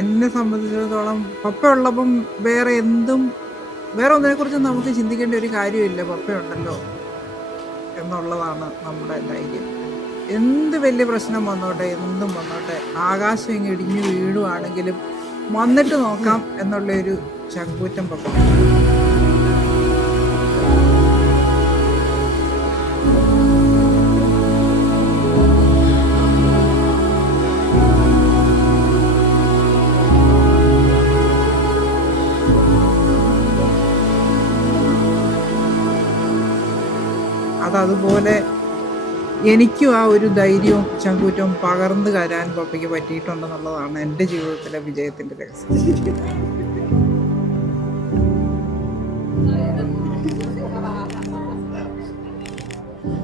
എന്നെ സംബന്ധിച്ചിടത്തോളം പപ്പ ഉള്ളപ്പം വേറെ ഒന്നിനെ കുറിച്ചും നമുക്ക് ചിന്തിക്കേണ്ട ഒരു കാര്യമില്ല. പപ്പയുണ്ടല്ലോ എന്നുള്ളതാണ് നമ്മുടെ ധൈര്യം. എന്ത് വലിയ പ്രശ്നം വന്നോട്ടെ, എന്തും വന്നോട്ടെ, ആകാശം ഇങ്ങ് ഇടിഞ്ഞു വീഴുവാണെങ്കിലും വന്നിട്ട് നോക്കാം എന്നുള്ളൊരു ചങ്കൂറ്റം പപ്പ. അതുപോലെ എനിക്കും ആ ഒരു ധൈര്യവും ചങ്കൂറ്റവും പകർന്നു തരാൻ പപ്പയ്ക്ക് പറ്റിയിട്ടുണ്ടെന്നുള്ളതാണ് എൻ്റെ ജീവിതത്തിലെ വിജയത്തിൻ്റെ രഹസ്യം.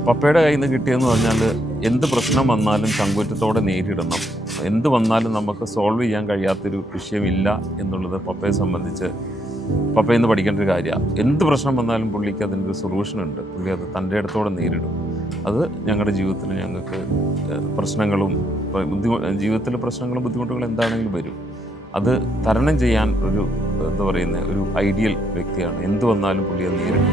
പപ്പയുടെ കയ്യിൽ നിന്ന് കിട്ടിയെന്ന് പറഞ്ഞാൽ എന്ത് പ്രശ്നം വന്നാലും ചങ്കൂറ്റത്തോടെ നേരിടണം. എന്ത് വന്നാലും നമുക്ക് സോൾവ് ചെയ്യാൻ കഴിയാത്തൊരു വിഷയമില്ല എന്നുള്ളത് പപ്പയെ സംബന്ധിച്ച് പപ്പയിൽ നിന്ന് പഠിക്കേണ്ട ഒരു കാര്യമാണ്. എന്ത് പ്രശ്നം വന്നാലും പുള്ളിക്ക് അതിൻ്റെ ഒരു സൊല്യൂഷൻ ഉണ്ട്. പുള്ളി അത് തൻ്റെ ഇടത്തോടെ നേരിടും. അത് ഞങ്ങളുടെ ജീവിതത്തിൽ ഞങ്ങൾക്ക് പ്രശ്നങ്ങളും ജീവിതത്തിലെ പ്രശ്നങ്ങളും ബുദ്ധിമുട്ടുകളും എന്താണെങ്കിലും വരും. അത് തരണം ചെയ്യാൻ ഒരു എന്താ പറയുന്നത് ഒരു ഐഡിയൽ വ്യക്തിയാണ്. എന്ത് വന്നാലും പുള്ളി അത് നേരിടും.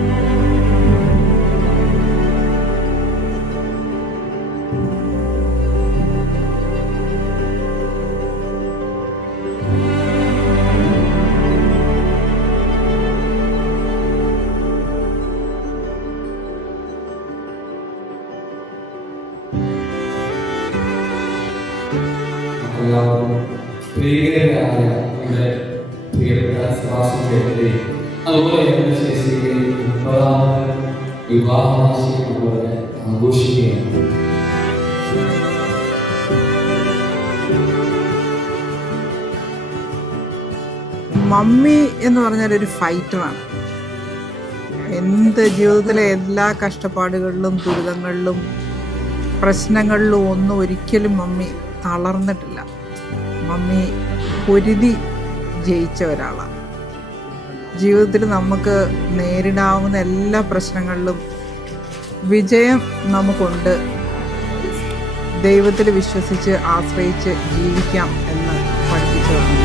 പ്രിയകരമായ ഇവിടെ പ്രിയപ്പെട്ട സെബാസ്റ്റ്യന്റെ അതുപോലെ തന്നെ ശേഷിക്കുകയും 30ാമത് വിവാഹവാർഷികം അതുപോലെ ആഘോഷിക്കുകയാണ്. മമ്മി എന്ന് പറഞ്ഞാൽ ഒരു ഫൈറ്ററാണ്. എന്ത് ജീവിതത്തിലെ എല്ലാ കഷ്ടപ്പാടുകളിലും ദുരിതങ്ങളിലും പ്രശ്നങ്ങളിലും ഒന്നും ഒരിക്കലും മമ്മി തളർന്നിട്ടില്ല. മമ്മി പൊരുതി ജയിച്ച ഒരാളാണ്. ജീവിതത്തിൽ നമുക്ക് നേരിടാവുന്ന എല്ലാ പ്രശ്നങ്ങളിലും വിജയം നമുക്കുണ്ട്. ദൈവത്തിൽ വിശ്വസിച്ച് ആശ്രയിച്ച് ജീവിക്കാം എന്ന് പഠിപ്പിച്ചതാണ്.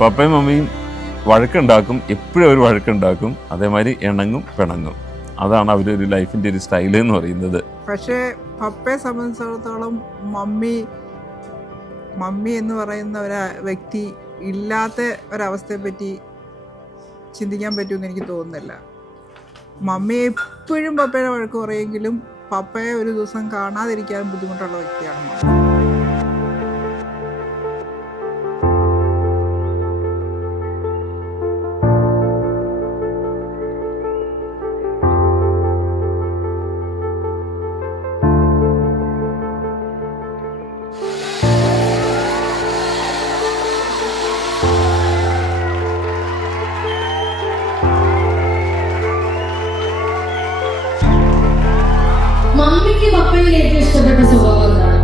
പപ്പയും മമ്മിയും വഴക്കുണ്ടാക്കും. എപ്പോഴും അവർ വഴക്കുണ്ടാക്കും. അതേമാതിരി ഇണങ്ങും പിണങ്ങും. അതാണ് അവരൊരു ലൈഫിൻ്റെ ഒരു സ്റ്റൈൽ എന്ന് പറയുന്നത്. പക്ഷേ പപ്പയെ സംബന്ധിച്ചിടത്തോളം മമ്മി എന്ന് പറയുന്ന ഒരു വ്യക്തി ഇല്ലാത്ത ഒരവസ്ഥയെപ്പറ്റി ചിന്തിക്കാൻ പറ്റുമെന്ന് എനിക്ക് തോന്നുന്നില്ല. മമ്മി എപ്പോഴും പപ്പയുടെ വഴക്ക് പറയുമെങ്കിലും പപ്പയെ ഒരു ദിവസം കാണാതിരിക്കാൻ ബുദ്ധിമുട്ടുള്ള വ്യക്തിയാണ് മമ്മി. മമ്മിക്ക് പപ്പയിൽ ഏറ്റവും ഇഷ്ടപ്പെട്ട സ്വഭാവം എന്താണ്?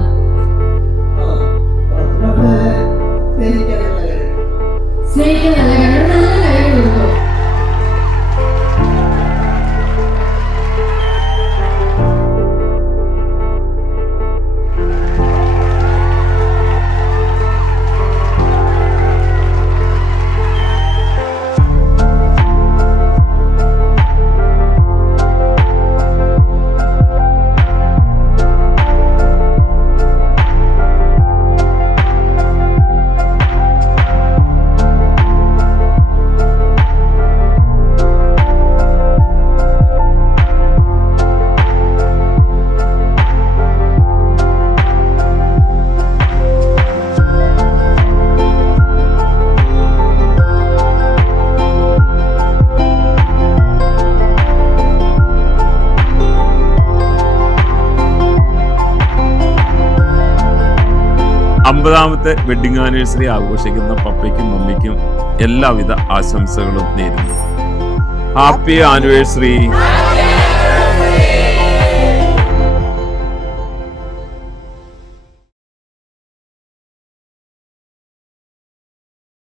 50ാമത്തെ വെഡിങ് ആനിവേഴ്സറി ആഘോഷിക്കുന്ന പപ്പയ്ക്കും മമ്മിക്കും എല്ലാവിധ ആശംസകളും നേരുന്നു. Happy anniversary.